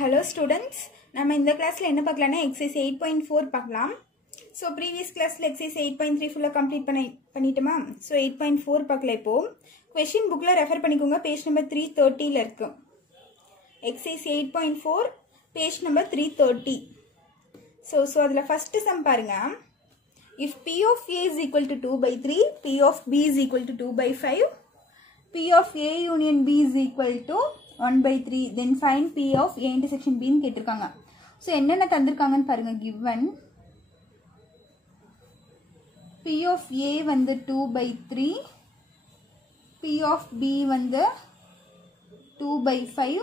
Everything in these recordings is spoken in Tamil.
Hello students, நம்ம இந்த கிளாஸ்ல என்ன பார்க்கலாம்னா exercise 8.4 பார்க்கலாம். So previous classல exercise 8.3 full complete பண்ணிட்டோமா? So 8.4 பார்க்கலாம் இப்போ. Question bookல ரெஃபர் பண்ணிக்கோங்க, பேஜ் நம்பர் 330 ல இருக்கு. Exercise 8.4 page number 330. So அதுல first sum பாருங்க. If P of A is equal to 2 by 3, P of B is equal to 2 by 5, P of A union B is equal to 1 by 3, then find P of A intersection B ன்னு கேட்டிருக்காங்க. So என்னென்ன தந்திருக்காங்கன்னு பாருங்க. given P of A வந்து 2 by 3, P of B வந்து 2 by 5,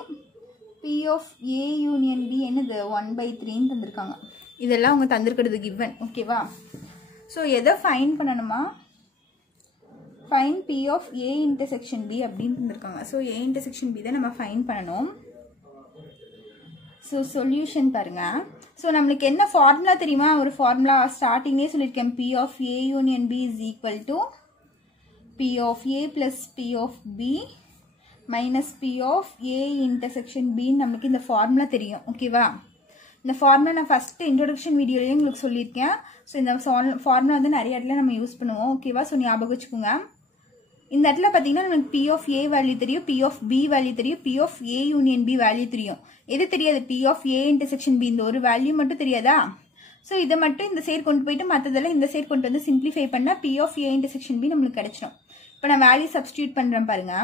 P of A union B என்னது 1 by 3 ன்னு தந்திருக்காங்க. இதெல்லாம் அவங்க தந்திருக்கிறது given. ஓகேவா? So எதை ஃபைண்ட் பண்ணணுமா? find P of A intersection B அப்படின்னு தந்திருக்காங்க. So A intersection B தான் நம்ம ஃபைண்ட் பண்ணணும். So சொல்யூஷன் பாருங்க. So நம்மளுக்கு என்ன ஃபார்முலா தெரியுமா? ஒரு ஃபார்முலா ஸ்டார்டிங்லேயே சொல்லியிருக்கேன். P of A union B is equal to P of A plus P of B minus P of A intersection B. நம்மளுக்கு இந்த ஃபார்முலா தெரியும். ஓகேவா? இந்த ஃபார்முலா நான் ஃபர்ஸ்ட் இன்ட்ரோடக்ஷன் வீடியோலயே உங்களுக்கு சொல்லியிருக்கேன். ஸோ இந்த ஃபார்முலா வந்து நிறைய இடத்துல நம்ம யூஸ் பண்ணுவோம். ஓகேவா? ஸோ ஞாபகம் வச்சுக்கோங்க. இந்த இடத்துல பார்த்தீங்கன்னா நமக்கு P of A வேல்யூ தெரியும், P of B வேல்யூ தெரியும், P of A union B value தெரியும். எது தெரியாது? P of A intersection B, இந்த ஒரு வேல்யூ மட்டும் தெரியாதா? ஸோ இதை மட்டும் இந்த சைடு கொண்டு போயிட்டு மற்றதெல்லாம் இந்த சைடு கொண்டு வந்து சிம்பிளிஃபை பண்ணால் P of A intersection B நம்மளுக்கு கிடைச்சிடும். இப்போ நான் வேல்யூ சப்ஸ்டியூட் பண்ணுறேன் பாருங்க.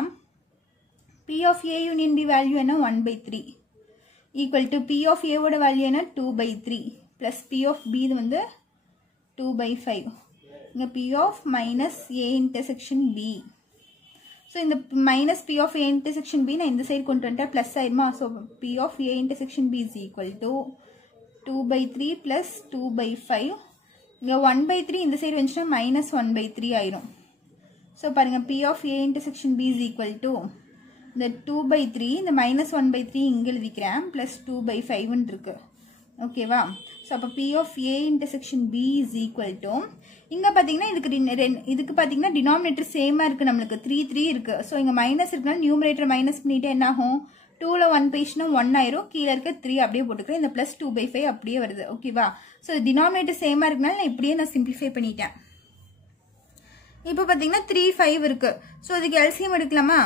P of A union B value என்ன? 1 by 3 equal to P of A ஓட வேல்யூ என்ன? 2 by 3 plus P of B இது வந்து 2 by 5. இங்கே P of minus A intersection B. So இந்த minus P of A intersection B நான் இந்த சைடு கொண்டு வந்துட்டேன், ப்ளஸ் ஆயிருமா? So P of A intersection B is equal to 2 by 3 plus 2 by 5. இங்கே 1 by 3 இந்த சைடு வந்துச்சுன்னா மைனஸ் 1 by 3 ஆயிரும். ஸோ பாருங்கள், P of A intersection B is equal to இந்த 2 by 3, இந்த மைனஸ் 1 by 3 இங்கே எழுதிக்கிறேன், ப்ளஸ் 2 by 5ன்னு இருக்கு. ஓகேவா? ஸோ அப்போ P of A intersection B is equal to, இங்கே பார்த்தீங்கன்னா இதுக்கு பார்த்தீங்கன்னா டினாமினேட்டர் சேமாக இருக்குது, நம்மளுக்கு 3 3 இருக்குது. ஸோ இங்கே மைனஸ் இருக்குனால நியூமரேட்டர் மைனஸ் பண்ணிட்டு என்ன ஆகும்? 2ல் 1 போயிடுச்சுன்னா 1 ஆயிரும், கீழே இருக்க 3 அப்படியே போட்டுக்கிறேன், இந்த ப்ளஸ் 2 by 5 அப்படியே வருது. ஓகேவா? ஸோ டினாமினேட்டர் சேமாக இருக்குனால நான் இப்படியே நான் சிம்பிளிஃபை பண்ணிட்டேன். இப்போ பார்த்தீங்கன்னா 3 5 இருக்குது. ஸோ இதுக்கு எல்சிஎம் எடுக்கலாமா?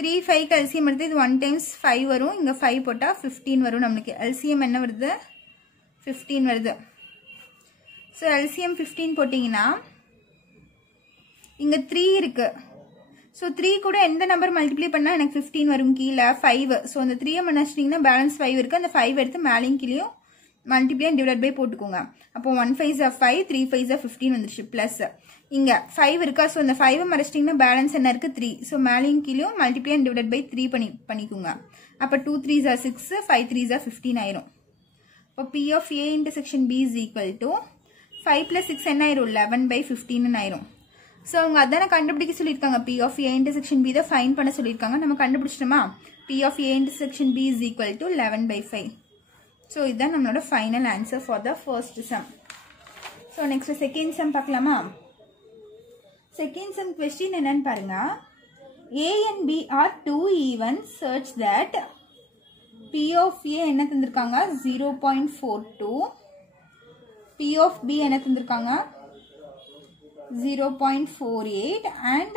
3 5க்கு எல்சிஎம் எடுத்து இது 1 times 5 வரும், இங்கே 5 போட்டால் 15 வரும். நம்மளுக்கு எல்சிஎம் என்ன வருது? 15 வருது. ஸோ எல்சிஎம் 15 போட்டிங்கன்னா இங்கே 3 இருக்கு. ஸோ 3 கூட எந்த நம்பர் மல்டிப்ளை பண்ணால் எனக்கு 15 வரும்? கீழே 5. ஸோ அந்த 3 மன்னிச்சிட்டிங்கன்னா பேலன்ஸ் 5 இருக்குது. அந்த 5 எடுத்து மேலேயும் கீழேயும் மல்டிப்ளை டிவைட் பை போட்டுக்கோங்க. அப்போ 1 5s are 5, 3 5s are 15 வந்துருச்சு. ப்ளஸ் இங்கே 5 இருக்கா? ஸோ இந்த 5 மறைச்சிட்டிங்கன்னா பேலன்ஸ் என்ன இருக்குது? 3. ஸோ மேலேயும் கீழேயும் மல்டிப்ளை அண்ட் டிவைட் பை 3 பண்ணிக்கோங்க. அப்போ 2 3s are 6, 5 3s are 15 ஆயிரும். இப்போ P of A intersection B is equal to 5 plus 6 என்ன ஆயிரும்? 11 by 15 ஆயிரும். ஸோ அவங்க அதான கண்டுபிடிக்க சொல்லியிருக்காங்க. P of A intersection B தான் ஃபைண்ட் பண்ண சொல்லியிருக்காங்க. நம்ம கண்டுபிடிச்சிட்டோமா? P of A intersection B is equal to 11 by 5. So இதுதான் நம்மளோட final answer for the first sum. So next second sum பார்க்கலாமா? செகண்ட் சம் கொஸ்டின் என்னன்னு பாருங்க. A and B are two evens such that P of A என்ன தந்திருக்காங்க? 0.42, P of B என்ன தந்திருக்காங்க? 0.48 and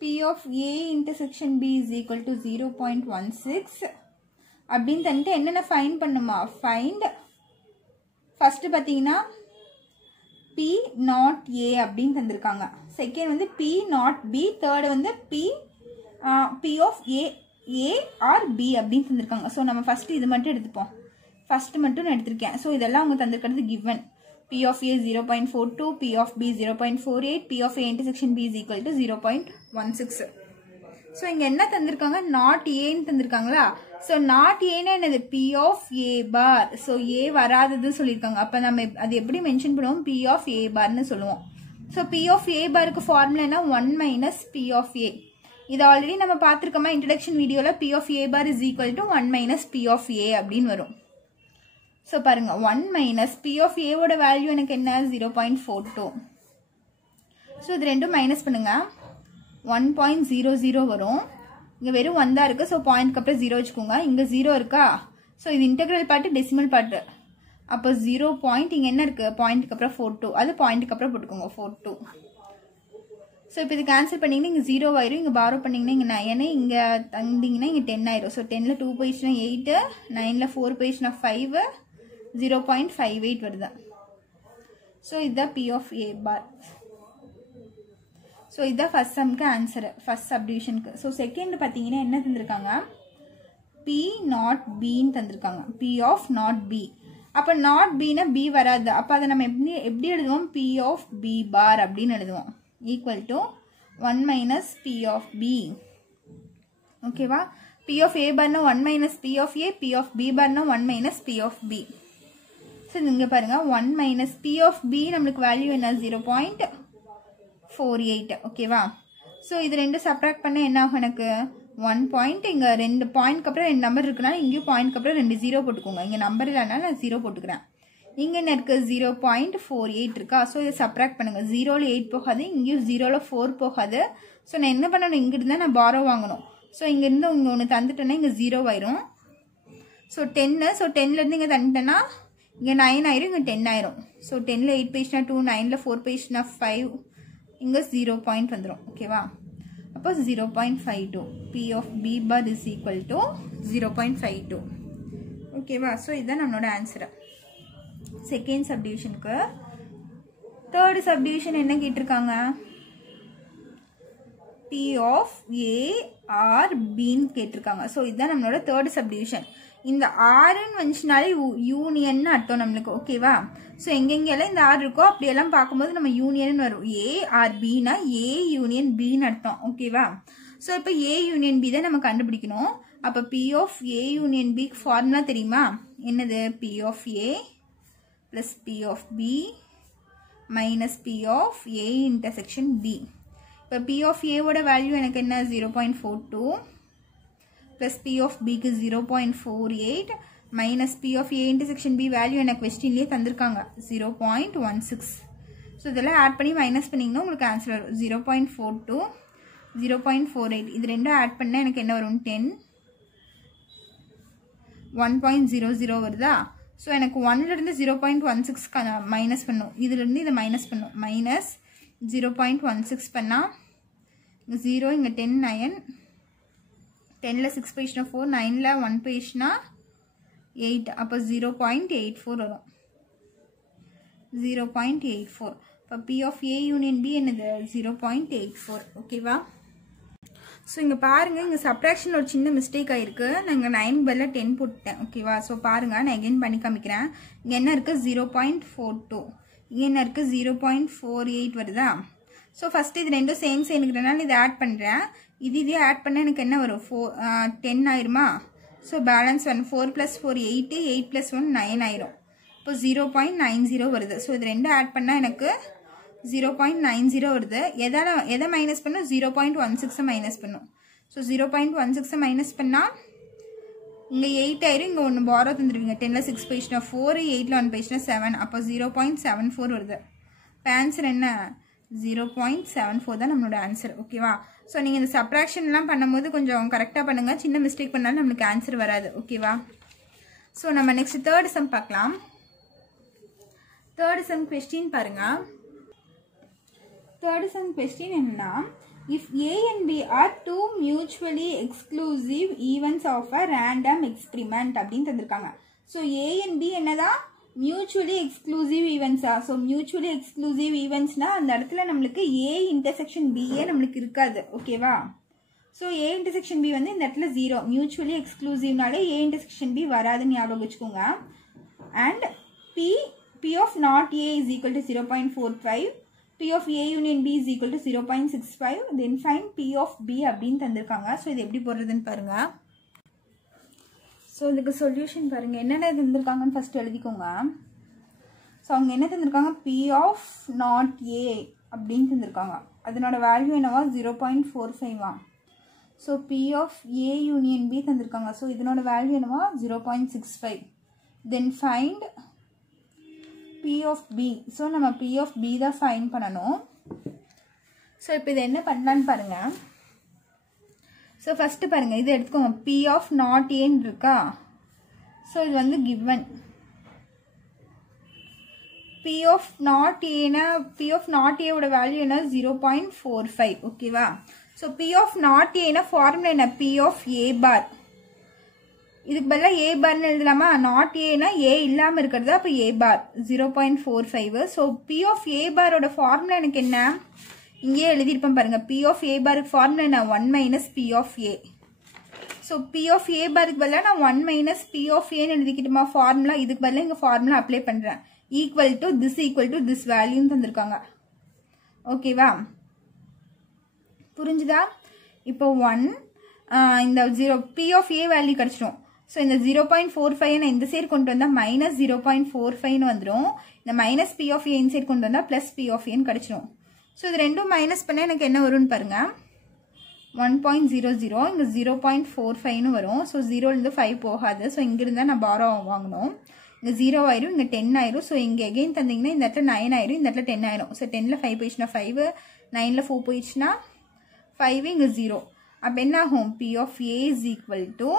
P of A intersection B is equal to 0.16 அப்படின்னு தந்துட்டு என்னென்ன ஃபைண்ட் பண்ணுமா? ஃபைண்ட் ஃபர்ஸ்ட் பார்த்தீங்கன்னா P not A அப்படின்னு தந்திருக்காங்க. செகண்ட் வந்து P not B, தேர்ட் வந்து P of A or B அப்படின்னு தந்திருக்காங்க. ஸோ நம்ம ஃபர்ஸ்ட் இது மட்டும் எடுத்துப்போம். ஃபர்ஸ்ட் மட்டும் நான் எடுத்திருக்கேன். ஸோ இதெல்லாம் அவங்க தந்திருக்கிறது given. P of A 0.42, P of B 0.48, P of A intersection B is equal to 0.16. So இங்கே என்ன தந்திருக்காங்க? நாட் ஏன்னு தந்திருக்காங்களா? ஸோ நாட் ஏன்னா என்னது? P of A bar. So A வராததுன்னு சொல்லியிருக்காங்க. அப்போ நம்ம அது எப்படி மென்ஷன் பண்ணுவோம்? P of A barன்னு சொல்லுவோம். ஸோ P of A barக்கு ஃபார்முலா என்ன? 1 minus P of A. இது ஆல்ரெடி நம்ம பார்த்துருக்கோமா இன்ட்ரடக்ஷன் வீடியோவில்? P of A bar is equal to 1 minus P of A அப்படின்னு வரும். ஸோ பாருங்க, 1 minus P of A ஓட வேல்யூ எனக்கு என்ன? 0.42. ஸோ இது ரெண்டும் மைனஸ் பண்ணுங்க, 1.00 வரும். இங்கே வெறும் 1 தான் இருக்குது. ஸோ பாயிண்ட்க்கு அப்புறம் 0 வச்சுக்கோங்க. இங்கே 0 இருக்கா? ஸோ இது இன்டெக்ரல் பார்ட்டு டெசிமல் பார்ட்டு. அப்போ 0 பாயிண்ட் இங்கே என்ன இருக்குது? பாயிண்ட்டுக்கு அப்புறம் 42. அது பாயிண்ட்டுக்கு அப்புறம் போட்டுக்கோங்க 42. ஸோ இப்போ இது கேன்சல் பண்ணிங்கன்னா இங்கே 0 ஆயிரும். இங்கே பாரோ பண்ணிங்கன்னா இங்கே 9, இங்கே தந்திங்கன்னா இங்கே 10 ஆயிரும். ஸோ 10ல் 2 போயிடுச்சுன்னா 8, 9ல் 4 போயிடுச்சுன்னா 5, 0.58 வருது. ஸோ இதுதான் P of A bar. So இதுதான் ஃபர்ஸ்ட் சம்க்கு ஆன்சரு, ஃபர்ஸ்ட் சப்டிவிஷனுக்கு. ஸோ செகண்ட் பார்த்தீங்கன்னா என்ன தந்திருக்காங்க? P not Bன்னு தந்திருக்காங்க. P of not B. அப்போ நாட் பின்னா B வராது. அப்போ அதை நம்ம எப்படி எழுதுவோம்? P of B bar அப்படின்னு எழுதுவோம். Equal to 1 minus P of B. ஓகேவா? P of A barனா 1 minus P of A, P of B barனா 1 minus P of B. So இங்கே பாருங்க 1 மைனஸ் P of B நம்மளுக்கு வேல்யூ என்ன? 0.48. ஓகேவா? ஸோ இது ரெண்டு சப்ராக்ட் பண்ண என்ன ஆகும்? எனக்கு 1 பாயிண்ட், இங்கே 2 பாயிண்ட்க்கு அப்புறம் 2 நம்பர் இருக்குனால இங்கேயும் பாயிண்ட்க்கு அப்புறம் 2 0 போட்டுக்கோங்க. இங்கே நம்பர் இல்லைனால நான் 0 போட்டுக்கிறேன். இங்கே என்ன இருக்குது? 0.48 இருக்கா? ஸோ இதை சப்ராக்ட் பண்ணுங்கள். 0ல் 8 போகாது, இங்கேயும் 0ல் 4 போகாது. ஸோ நான் என்ன பண்ணணும்? இங்கிட்டு தான் நான் பாரோ வாங்கணும். ஸோ இங்கேருந்து இங்கே ஒன்று தந்துட்டேன்னா இங்கே 0 ஆயிரும். ஸோ 10, ஸோ 10லேருந்து இங்கே தந்துட்டேன்னா இங்கே 9 ஆயிரும், இங்கே 10 ஆயிரும். ஸோ 10ல் 8 போயிடுச்சுன்னா 2, 9ல் 4 போயிடுச்சுன்னா 5, இங்கே 0 பாயிண்ட் வந்துடும். ஓகேவா? அப்போ 0.52. P of B bar is equal to 0.52. ஓகேவா? ஸோ இதுதான் நம்மளோட ஆன்சரு செகண்ட் சப்டிவிஷனுக்கு. தேர்டு சப்டிவிஷன் என்ன கேட்டிருக்காங்க? P of A or Bன்னு கேட்டிருக்காங்க. ஸோ இதுதான் நம்மளோட தேர்டு சப்டிவிஷன். இந்த ஆறுன்னு வந்துச்சுனாலே யூனியன் அர்த்தம் நம்மளுக்கு. ஓகேவா? ஸோ எங்கெங்கெல்லாம் இந்த ஆறு இருக்கோ அப்படியெல்லாம் பார்க்கும்போது நம்ம யூனியன் வரும். A or Bனா A யூனியன் Bன்னு அர்த்தம். ஓகேவா? ஸோ இப்போ A யூனியன் B தான் நம்ம கண்டுபிடிக்கணும். அப்போ P of A union B formula தெரியுமா? என்னது? P of A plus P of B minus P of A intersection B. இப்போ P of A ஓட வேல்யூ எனக்கு என்ன? 0.42 plus P of B க்கு 0.48 minus P of A intersection B value எனக்கு கொஸ்டின்லேயே தந்திருக்காங்க 0.16. ஸோ இதெல்லாம் ஆட் பண்ணி மைனஸ் பண்ணிங்கன்னா உங்களுக்கு ஆன்சர் வரும் 0.42, 0.48. இது ரெண்டும் ஆட் பண்ணால் எனக்கு என்ன வரும்? 10, 1.00 வருதா? ஸோ எனக்கு 1லேருந்து 0.16 மைனஸ் பண்ணும். இதுலேருந்து இதை மைனஸ் பண்ணும். மைனஸ் 0.16 பண்ணால் 0, இங்கே 10, 9, 10ல் 6 போயிடுச்சுன்னா 4, 9ல் 1 போயிடுச்சுன்னா 8. அப்போ 0.84 வரும். 0.84. இப்போ P of A union B என்னது? 0.84. ஓகேவா? ஸோ இங்கே பாருங்கள், இங்கே சப்ராக்ஷனில் ஒரு சின்ன மிஸ்டேக் ஆகிருக்கு. நான் இங்கே 9 பதிலாக 10 போட்டுட்டேன். ஓகேவா? ஸோ பாருங்கள், நான் எகெயின் பண்ணி காமிக்கிறேன். இங்கே என்ன இருக்குது? 0.42. இங்கே என்ன இருக்குது? 0.48 வருதா? ஸோ ஃபஸ்ட்டு இது ரெண்டும் சேம் இருக்கிறனால இதை ஆட் பண்ணுறேன். இதே ஆட் பண்ணால் எனக்கு என்ன வரும்? 10 ஆயிருமா? ஸோ பேலன்ஸ் 1, 4 + 4 8, 8 + 1 9 ஆயிரும். இப்போ 0.90 வருது. ஸோ இது ரெண்டும் ஆட் பண்ணால் எனக்கு 0.90 வருது. எதை மைனஸ் பண்ணும்? 0.16 மைனஸ் பண்ணும். ஸோ 0.16 மைனஸ் பண்ணால் இங்கே 8 ஆயிரும். இங்கே ஒன்று பாரோ தந்துருவீங்க. 10ல் 6 போயிடுச்சுன்னா 4, 8ல் 1 போயிடுச்சுன்னா 7. அப்போ 0.74 வருது. இப்போ ஆன்சர் என்ன? 0.74 தான் நம்மளோட ஆன்சர். ஓகேவா? ஸோ நீங்கள் இந்த சப்ராக்ஷன்லாம் பண்ணும்போது கொஞ்சம் கரெக்டாக பண்ணுங்கள். சின்ன மிஸ்டேக் பண்ணாலும் நம்மளுக்கு ஆன்சர் வராது. ஓகேவா? ஸோ நம்ம நெக்ஸ்ட் தேர்ட் சம் பார்க்கலாம். தேர்ட் சம் கொஸ்டின் பாருங்கள். தேர்ட் சம் கொஸ்டின் என்னன்னா, if A and B are two mutually exclusive events of a random experiment அப்படின்னு தந்திருக்காங்க. ஸோ A and B என்னதான்? மியூச்சுவலி எக்ஸ்க்ளூசிவ் ஈவெண்ட்ஸா? ஸோ மியூச்சுவலி எக்ஸ்க்ளூசிவ் ஈவெண்ட்ஸ்னா அந்த இடத்துல நம்மளுக்கு A இன்டர்செக்ஷன் பிஏ நம்மளுக்கு இருக்காது. ஓகேவா? ஸோ A இன்டர்செக்ஷன் பி வந்து இந்த இடத்துல 0. மியூச்சுவலி எக்ஸ்க்ளூசிவ்னாலே A இன்டர்செக்ஷன் பி வராதுன்னு ஞாபகம் வச்சுக்கோங்க. And P of not A is equal to 0.45. P of A union B is equal to 0.65. Then find P of B அப்படின்னு தந்திருக்காங்க. ஸோ இது எப்படி போடுறதுன்னு பாருங்க. ஸோ இதுக்கு சொல்யூஷன் பாருங்கள். என்னென்ன தந்திருக்காங்கன்னு ஃபஸ்ட் எழுதிக்கோங்க. ஸோ அவங்க என்ன தந்திருக்காங்க? P of not A அப்படின்னு தந்திருக்காங்க. அதனோட வேல்யூ என்னவா? 0.45. So P of A union B தந்திருக்காங்க. ஸோ இதனோட வேல்யூ என்னவா? 0.65. Then find P of B. So நம்ம P of B தான் ஃபைண்ட் பண்ணணும். ஸோ இப்போ இது என்ன பண்ணலான்னு பாருங்கள். ஸோ ஸோ ஃபஸ்ட்டு பாருங்கள் இது எடுத்துக்கோங்க, P of not Aன்னு இருக்கா. ஸோ இது வந்து given. P of not Aனா P of not A ஓட வேல்யூ என்ன 0.45. ஓகேவா. ஸோ P of not Aனா ஃபார்முலா என்ன, P of A bar. இதுக்கு பதிலாக A பார்னு எழுதலாமா. நாட் ஏனா A இல்லாமல் இருக்கிறது, அப்போ A bar 0.45. So P of A பாரோட ஃபார்முலா எனக்கு என்ன, இங்கேயே எழுதியிருப்பேன் பாருங்கள். P of A பாருக்கு ஃபார்முலா என்ன, 1 minus P of A. So P of A பாருக்கு பதிலாக நான் 1 minus P of Aன்னு எழுதிக்கிட்டுமா ஃபார்முலா. இதுக்கு பதிலாக இங்கே ஃபார்முலா அப்ளை பண்ணுறேன். ஈக்குவல் டு திஸ் வேல்யூன்னு தந்திருக்காங்க. ஓகேவா, புரிஞ்சுதா. இப்போ 1 இந்த 0 P of A வேல்யூ கிடச்சிடும். ஸோ இந்த 0.45 நான் இந்த சைடு கொண்டு வந்தால் மைனஸ் 0.45ன்னு வந்துடும். இந்த மைனஸ் P of A இந்த சைடு கொண்டு வந்தால் ப்ளஸ் P of Aன்னு கிடச்சிடும். ஸோ இது ரெண்டும் மைனஸ் பண்ணால் எனக்கு என்ன வரும்னு பாருங்கள், 1.00. இங்கே 0.45ன்னு வரும். ஸோ 0லேருந்து 5 போகாது. ஸோ இங்கிருந்தா நான் பாரோ வாங்கணும். இங்கே 0 ஆயிரும், இங்கே 10 ஆயிரும். ஸோ இங்கே எகெயின் தந்தீங்கன்னா இந்த இடத்துல 9 ஆயிரும், இந்த இடத்துல 10 ஆயிரும். ஸோ 10ல் 5 போயிடுச்சுன்னா 5, 9ல் 4 போயிடுச்சுன்னா 5, இங்கே 0. அப்போ என்ன ஆகும், P of A is equal to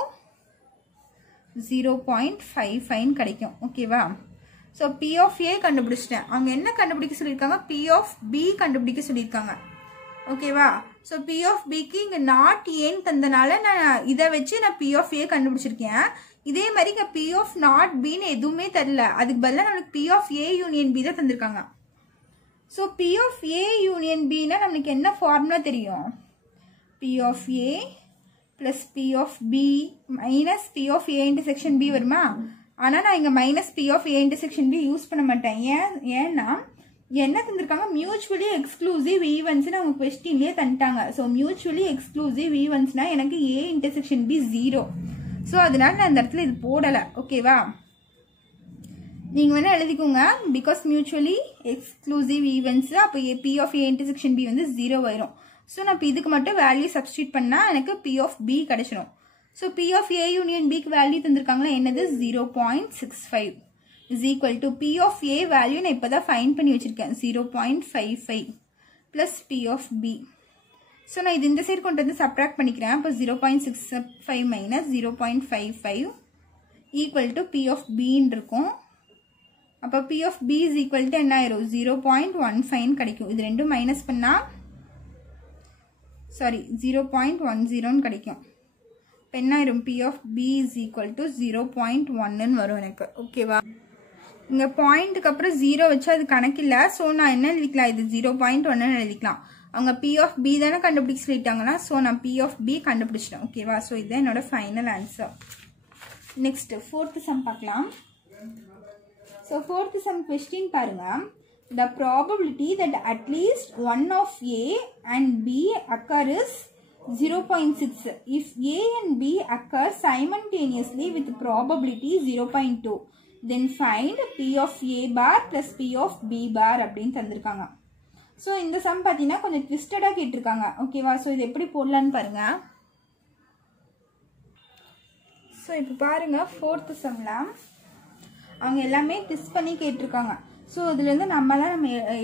0.55 கிடைக்கும். ஓகேவா. ஸோ P of A கண்டுபிடிச்சிட்டேன். அவங்க என்ன கண்டுபிடிக்க சொல்லியிருக்காங்க, P of B கண்டுபிடிக்க சொல்லியிருக்காங்க. ஓகேவா. ஸோ P of Bக்கு இங்கே நாட் ஏன்னு தந்தனால நான் இதை வச்சு நான் P of A கண்டுபிடிச்சிருக்கேன். இதே மாதிரி இங்கே P of not Bன்னு எதுவுமே தரல, அதுக்கு பதிலாக நம்மளுக்கு P of A union B தான் தந்திருக்காங்க. So P of A union Bனா நம்மளுக்கு என்ன ஃபார்முலா தெரியும், P of A plus P of B minus P of A intersection B வருமா. ஆனால் நான் இங்கே minus P of A intersection B use பண்ண மாட்டேன். ஏன்னா என்ன தந்திருக்காங்க, மியூச்சுவலி எக்ஸ்க்ளூசிவ் ஈவெண்ட்ஸ்னு அவங்க கொஸ்டின்லேயே தந்துட்டாங்க. ஸோ மியூச்சுவலி எக்ஸ்க்ளூசிவ் ஈவெண்ட்ஸ்னா எனக்கு A intersection B 0. ஸோ அதனால நான் இந்த இடத்துல இது போடலை. ஓகேவா. நீங்கள் வேணால் எழுதிக்கோங்க, பிகாஸ் மியூச்சுவலி எக்ஸ்க்ளூசிவ் ஈவெண்ட்ஸ், அப்போ P of A intersection B வந்து 0 ஆயிரும். ஸோ நான் இப்போ இதுக்கு மட்டும் வேல்யூ சப்ஸ்டியூட் பண்ணால் எனக்கு P of B கிடச்சிடும். So P of A union Bக்கு வேல்யூ தந்திருக்காங்களா, என்னது 0.65 is equal to P of A value நான் இப்போ தான் ஃபைண்ட் பண்ணி வச்சுருக்கேன் 0.55 plus P of B. So நான் இது இந்த சைடு கொண்டு வந்து சப்ராக்ட் பண்ணிக்கிறேன். அப்போ 0.65 minus 0.55 equal to P of Bன்னு இருக்கும். அப்போ P of B is equal to என்ன ஆயிரும், 0.15 கிடைக்கும். இது ரெண்டும் மைனஸ் பண்ணால் 0.10 கிடைக்கும். இப்போ என்ன ஆயிரும், P of B is equal to 0.1ன்னு வரும் எனக்கு. ஓகேவா. இங்கே பாயிண்ட்டுக்கு அப்புறம் 0 வச்சு அது கணக்கில்லை. ஸோ நான் என்ன எழுதிக்கலாம், இது 0.1ன்னு எழுதிக்கலாம். அவங்க P of B தானே கண்டுபிடிக்க சொல்லிட்டாங்கன்னா, ஸோ நான் P of B கண்டுபிடிச்சிட்டேன். ஓகேவா. ஸோ இதுதான் என்னோட final answer. Next 4th sum பார்க்கலாம். ஸோ 4th சம் கொஸ்டின் பாருங்க. The probability that at least one of A and B occur is 0.6 if A and B occur simultaneously with probability 0.2. Then find P of A bar plus P of B bar அப்படின்னு தந்திருக்காங்க. ஸோ இந்த சம் பார்த்தீங்கன்னா கொஞ்சம் ட்விஸ்டடாக கேட்டிருக்காங்க. ஓகேவா. ஸோ இது எப்படி போடலான்னு பாருங்க. ஸோ இப்போ பாருங்க 4th சம்ல அவங்க எல்லாமே ட்விஸ்ட் பண்ணி கேட்டிருக்காங்க. ஸோ இதுலேருந்து நம்ம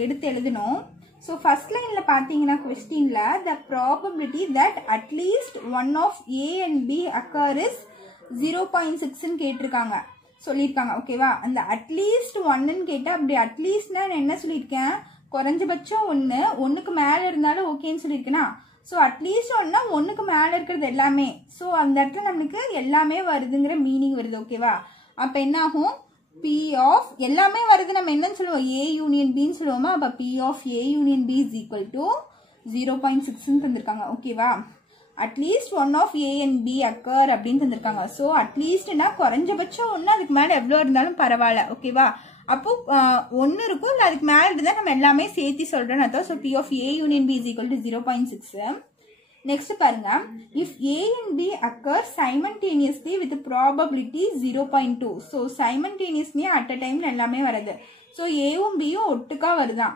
எடுத்து எழுதணும். ஸோ ஃபர்ஸ்ட் லைனில் பார்த்தீங்கன்னா கொஸ்டினில் the probability that at least one of A and B occur is 0.6ன்னு கேட்டிருக்காங்க சொல்லியிருக்காங்க. ஓகேவா. அந்த அட்லீஸ்ட் ஒன்னுன்னு கேட்டால் அப்படி அட்லீஸ்ட்னா நான் என்ன சொல்லியிருக்கேன், குறைஞ்சபட்சம் ஒன்றுக்கு மேலே இருந்தாலும் ஓகேன்னு சொல்லியிருக்கேன்னா. ஸோ அட்லீஸ்ட் ஒன்னா ஒன்றுக்கு மேலே இருக்கிறது எல்லாமே. ஸோ அந்த இடத்துல நம்மளுக்கு எல்லாமே வருதுங்கிற மீனிங் வருது. ஓகேவா. அப்போ என்ன ஆகும், P of எல்லாமே வருது நம்ம என்னன்னு சொல்லுவோம், A union Bன்னு சொல்லுவோமா. அப்போ P of A union B is equal to 0.6ன்னு தந்திருக்காங்க. ஓகேவா. At least one of A and B occur அப்படின்னு தந்திருக்காங்க. ஸோ அட்லீஸ்ட்னா குறைஞ்சபட்சம் ஒன்று, அதுக்கு மேலே எவ்வளோ இருந்தாலும் பரவாயில்ல. ஓகேவா. அப்போ ஒன்று இருக்கும், இல்லை அதுக்கு மேலே இருந்தால் நம்ம எல்லாமே சேர்த்து சொல்கிறேன்னு அர்த்தம். So P of A union B is equal to 0.6. Next பாருங்க, if A and B occur simultaneously with probability 0.2. So simultaneously at a time எல்லாமே வருது. ஸோ ஏவும் பியும் ஒட்டுக்கா வருதான்.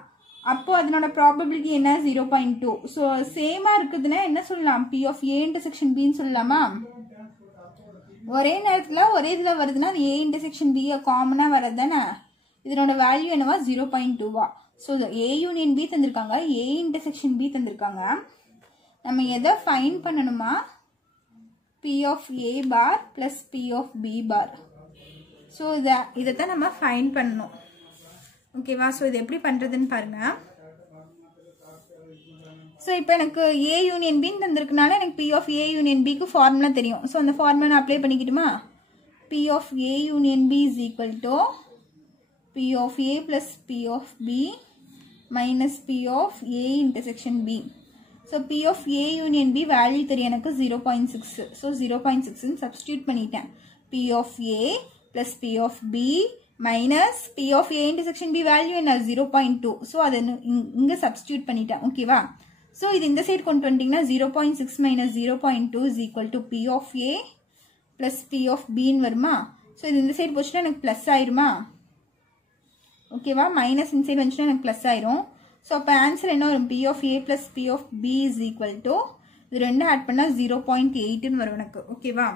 அப்போ அதனோட ப்ராபபிலிட்டி என்ன, 0.2. ஸோ சேமா இருக்குதுன்னா என்ன சொல்லலாம், P of A intersection Bன்னு சொல்லலாமா. ஒரே நேரத்தில் ஒரே இதில் வருதுன்னா அது A intersection B காமனாக வர்றது தானே. இதனோட வேல்யூ என்னவா, 0.2வா. ஸோ A union B தந்திருக்காங்க, A intersection B தந்திருக்காங்க. நம்ம எதை ஃபைண்ட் பண்ணணுமா, P of A bar plus P of B bar. So இதைத்தான் நம்ம ஃபைண்ட் பண்ணணும். ஓகேவா? ஸோ இது எப்படி பண்ணுறதுன்னு பாருங்க. ஸோ இப்போ எனக்கு A யூனியன் பின்னு தந்திருக்கனால எனக்கு P of A யூனியன் பிக்கு ஃபார்முலா தெரியும். ஸோ அந்த ஃபார்முலா நான் apply பண்ணிக்கிட்டுமா? P of A union B is equal to P of A plus P of B minus P of A intersection B. So P of A union B value தெரியும் எனக்கு 0.6. So 0.6 substitute பண்ணிட்டேன். P of A plus P of B minus P of A intersection B value என்ன 0.2. So அதை இங்க substitute பண்ணிட்டேன். ஓகேவா? So இது இந்த சைடு கொண்டு வந்துட்டீங்கன்னா 0.6 minus 0.2 is equal to P of A plus P of B வருமா? ஸோ இது இந்த சைடு போச்சுன்னா எனக்கு ப்ளஸ் ஆயிருமா? ஓகேவா? மைனஸ் இந்த சைடு வந்துச்சுன்னா எனக்கு ப்ளஸ் ஆயிரும். ஸோ அப்போ ஆன்சர் என்ன வரும்? P of A plus P of B is equal to இது ரெண்டு ஆட் பண்ணால் 0.8ன்னு வரும் எனக்கு. ஓகேவா?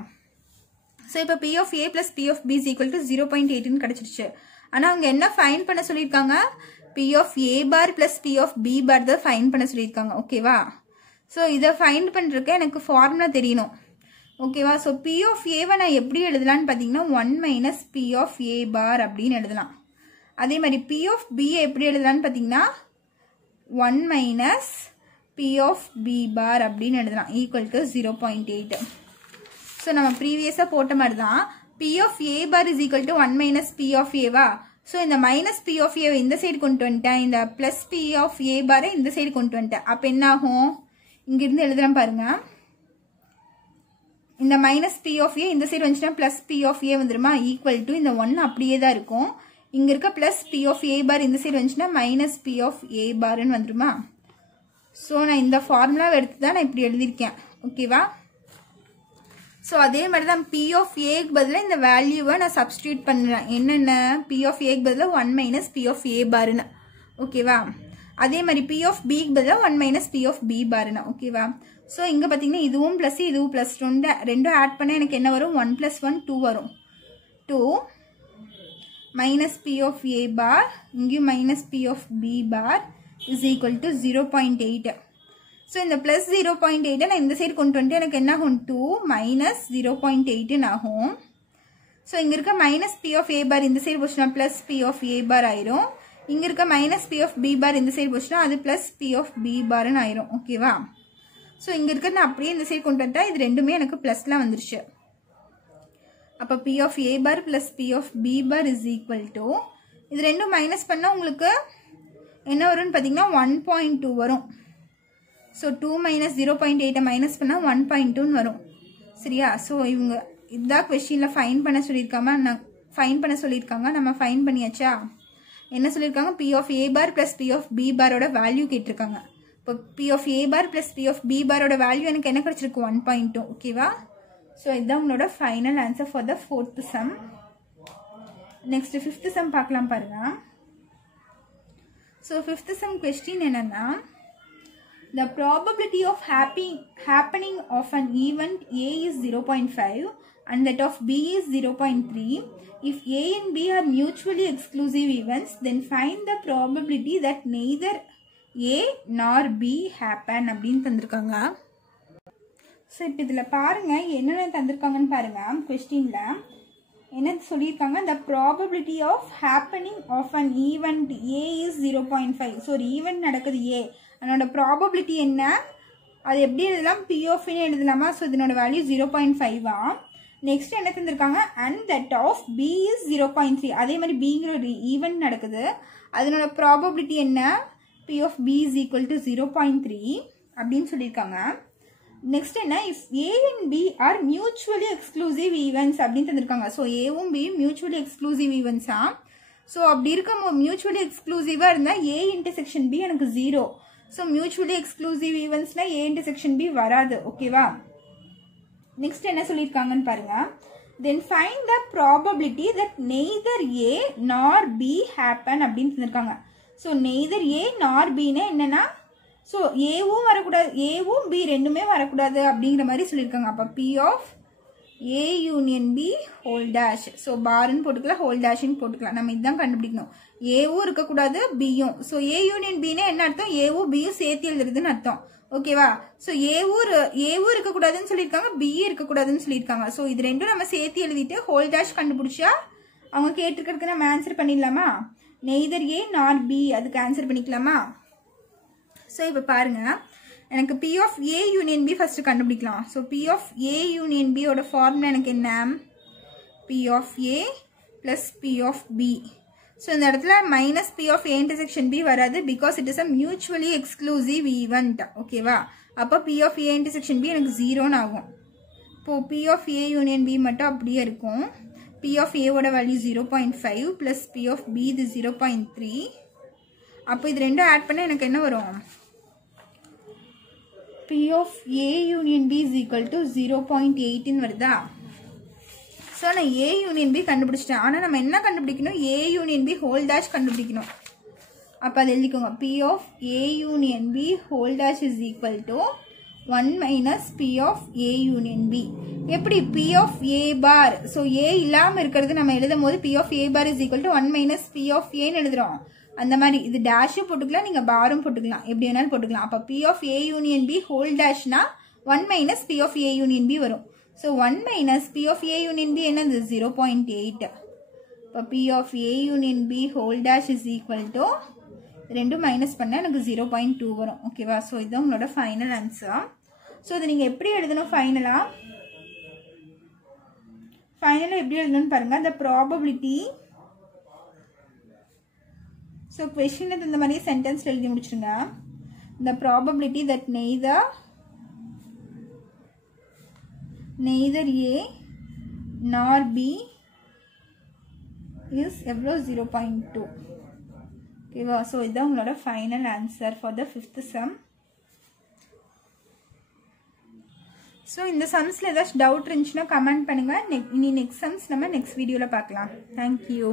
ஸோ இப்போ P of A plus P of B is equal to 0.8ன்னு கிடச்சிருச்சு. ஆனால் அவங்க என்ன ஃபைண்ட் பண்ண சொல்லியிருக்காங்க? P of A bar plus P of B bar தான் ஃபைண்ட் பண்ண சொல்லியிருக்காங்க. ஓகேவா? ஸோ இதை ஃபைண்ட் பண்ணுறதுக்கு எனக்கு ஃபார்முலா தெரியணும். ஓகேவா? ஸோ P of Aவை நான் எப்படி எழுதலான்னு பார்த்தீங்கன்னா 1 minus P of A bar அப்படின்னு எழுதலாம். அதே மாதிரி P of B எப்படி எழுதலான்னு பார்த்தீங்கன்னா 1 minus P of B bar அப்படின்னு எழுதலாம் ஈக்குவல் டு 0.8. ஸோ நம்ம ப்ரீவியஸாக போட்ட மாதிரி தான் P of A bar is equal to 1 minus P of Aவா? So இந்த மைனஸ் P of Aவை இந்த சைடு கொண்டு வந்துட்டேன், இந்த ப்ளஸ் P of A பாரை இந்த சைடு கொண்டு வந்துட்டேன். அப்போ என்ன ஆகும்? இங்கிருந்து எழுதுறேன் பாருங்க. இந்த மைனஸ் P of A இந்த சைடு வந்துச்சுன்னா ப்ளஸ் P of A வந்துருமா? ஈக்குவல் டு இந்த 1 அப்படியே தான் இருக்கும். இங்க இருக்க ப்ளஸ் P of A பார் இந்த சைடு வந்துச்சுன்னா மைனஸ் P of A பார்ன்னு வந்துருமா? ஸோ நான் இந்த ஃபார்முலாவை எடுத்து தான் நான் இப்படி எழுதியிருக்கேன். ஓகேவா? ஸோ அதே மாதிரி தான் P of Aக்கு பதிலாக இந்த வேல்யூவை நான் சப்ஸ்டியூட் பண்ணுறேன். என்னென்ன? P of Aக்கு பதிலாக 1 minus P of A பார்னு. ஓகேவா? அதே மாதிரி P of Bக்கு பதிலாக 1 minus P of B பார்னு. ஓகேவா? ஸோ இங்கே பார்த்தீங்கன்னா இதுவும் ப்ளஸ் இதுவும் ப்ளஸ் ரெண்டும் ஆட் பண்ணால் எனக்கு என்ன வரும்? 1 plus 1 2 வரும். 2 minus P of A bar இங்கேயும் minus P of B bar is equal to 0.8. So இந்த ப்ளஸ் 0.8 நான் இந்த சைடு கொண்டு வந்துட்டு எனக்கு என்ன ஆகும்? 2 minus 0.8 ஆகும். ஸோ இங்கே இருக்க minus P of A bar இந்த சைடு போச்சுன்னா plus P of A bar ஆயிரும். இங்கே இருக்க minus P of B bar இந்த சைடு போச்சுன்னா அது ப்ளஸ் P of B barன்னு ஆயிரும். ஓகேவா? ஸோ இங்கே இருக்கிறது நான் அப்படியே இந்த சைடு கொண்டு வந்துட்டா இது ரெண்டுமே எனக்கு ப்ளஸ்லாம் வந்துருச்சு. அப்போ P of A bar plus P of B bar is equal to இது ரெண்டும் மைனஸ் பண்ணால் உங்களுக்கு என்ன வரும்னு பார்த்தீங்கன்னா 1.2 வரும். ஸோ 2 minus 0.8 மைனஸ் பண்ணால் 1.2ன்னு வரும். சரியா? ஸோ இவங்க இதான் கொஸ்டினில் ஃபைன் பண்ண சொல்லியிருக்காங்க. நம்ம ஃபைன் பண்ணியாச்சா? என்ன சொல்லியிருக்காங்க? P of A bar plus P of B baroட வேல்யூ கேட்டிருக்காங்க. இப்போ P of A bar plus P of B baroட வேல்யூ எனக்கு என்ன கிடைச்சிருக்கு? 1.2. ஓகேவா? ஸோ இதுதான் உங்களோட final answer for the 4th sum. Next 5th sum பார்க்கலாம் பாருங்க. ஸோ 5th sum கொஸ்டின் என்னன்னா, the probability of happening of an event A is 0.5 and that of B is 0.3. If A and B are mutually exclusive events, then find the probability that neither A nor B happen அப்படின்னு தந்திருக்காங்க. ஸோ இப்போ இதில் பாருங்கள் என்னென்ன தந்திருக்காங்கன்னு பாருங்கள். கொஸ்டினில் என்ன சொல்லியிருக்காங்க? the probability of happening of an event A is 0.5. So ஒரு ஈவெண்ட் நடக்குது A, அதனோட ப்ராபபிலிட்டி என்ன? அது எப்படி எழுதலாம்? P of A எழுதலாமா? ஸோ இதனோட வேல்யூ 0.5ஆ. நெக்ஸ்ட் என்ன தந்திருக்காங்க? and that of B is 0.3. அதே மாதிரி Bங்கிற ஒரு ஈவெண்ட் நடக்குது, அதனோட ப்ராபபிலிட்டி என்ன? P of B is equal to 0.3 அப்படின்னு சொல்லியிருக்காங்க. நெக்ஸ்ட் என்ன? if A and B are mutually exclusive events அப்படின்னு தந்திருக்காங்க. ஸோ ஏவும் பியும் மியூச்சுவலி எக்ஸ்க்ளூசிவ் ஈவெண்ட்ஸா. ஸோ அப்படி இருக்க மியூச்சுவலி எக்ஸ்க்ளூசிவாக இருந்தால் A இன்டர்செக்ஷன் B எனக்கு 0. ஸோ மியூச்சுவலி எக்ஸ்க்ளூசிவ் ஈவெண்ட்ஸ்னா A இன்டர்செக்ஷன் B வராது. ஓகேவா? நெக்ஸ்ட் என்ன சொல்லியிருக்காங்கன்னு பாருங்க. then find the probability that neither A nor B happen அப்படின்னு தந்திருக்காங்க. ஸோ neither A nor Bனா என்னன்னா, ஸோ ஏவும் வரக்கூடாது, ஏவும் B ரெண்டுமே வரக்கூடாது அப்படிங்கிற மாதிரி சொல்லியிருக்காங்க. அப்போ P of A union B whole dash. So பார்ன்னு போட்டுக்கலாம், ஹோல் டேஷ்ன்னு போட்டுக்கலாம். நம்ம இதுதான் கண்டுபிடிக்கணும். ஏவும் இருக்கக்கூடாது, பியும். ஸோ A union Bனா என்ன அர்த்தம்? ஏவும் பியும் சேர்த்து எழுதுறதுன்னு அர்த்தம். ஓகேவா? ஸோ ஏவும் இருக்கக்கூடாதுன்னு சொல்லியிருக்காங்க, பியும் இருக்கக்கூடாதுன்னு சொல்லியிருக்காங்க. ஸோ இது ரெண்டும் நம்ம சேர்த்து எழுதிட்டு ஹோல் டேஷ் கண்டுபிடிச்சா அவங்க கேட்டிருக்கிறதுக்கு நம்ம ஆன்சர் பண்ணிடலாமா? நெய்தர் ஏ நார் பி, அதுக்கு ஆன்சர் பண்ணிக்கலாமா? ஸோ இப்போ பாருங்க, எனக்கு P of A union B first கண்டுபிடிக்கலாம். So P of A union பியோட ஃபார்முலா எனக்கு என்ன? P of A plus P of B. So இந்த இடத்துல minus P of A intersection B வராது, because it is a mutually exclusive event. ஓகேவா? அப்போ P of A intersection B எனக்கு 0ன்னு ஆகும். இப்போது P of A union B மட்டும் அப்படியே இருக்கும். பி ஆஃப் ஏவோட value 0.5 plus B of B இது 0.3. அப்போ இது ரெண்டும் ஆட் பண்ண எனக்கு என்ன வரும்? P of A union B is equal to 0.8ன்னு வருதா? ஸோ நான் ஏ யூனியன் பி கண்டுபிடிச்சிட்டேன். ஆனால் நம்ம என்ன கண்டுபிடிக்கணும்? A union B whole dash கண்டுபிடிக்கணும். அப்போ அதை எழுதிக்கோங்க. P of A union B whole dash is equal to 1 minus P of A union B. எப்படி? P of A bar. So A இல்லாமல் இருக்கிறது நம்ம எழுதும் போது P of A bar is equal to 1 minus P of ஏன்னு எழுதுறோம். அந்த மாதிரி இது டேஷும் போட்டுக்கலாம், நீங்கள் பாரும் போட்டுக்கலாம், எப்படி வேணாலும் போட்டுக்கலாம். அப்போ P of A union B whole டேஷ்னா 1 minus P of A union B வரும். So 1 minus P of A union B என்னது? 0.8. இப்போ P of A union B whole dash is equal to ரெண்டும் மைனஸ் பண்ணால் எனக்கு 0.2 வரும். ஓகேவா? ஸோ இதுதான் உங்களோட ஃபைனல் ஆன்சர். ஸோ இதை நீங்கள் எப்படி எழுதணும்? ஃபைனலாக எப்படி எழுதணும்னு பாருங்கள். அந்த ப்ராபபிலிட்டி. ஸோ கொஸ்டின் இந்த மாதிரியே சென்டென்ஸ் எழுதி முடிச்சுருங்க. the probability that neither A nor B is எவ்வளோ? 0.2. ஓகேவா? ஸோ இதுதான் உங்களோட final answer for the 5th sum. So இந்த சம்ஸில் ஏதாச்சும் டவுட் இருந்துச்சுன்னா கமெண்ட் பண்ணுங்கள். இனி நெக்ஸ்ட் சம்ஸ் நம்ம நெக்ஸ்ட் வீடியோவில் பார்க்கலாம். தேங்க்யூ.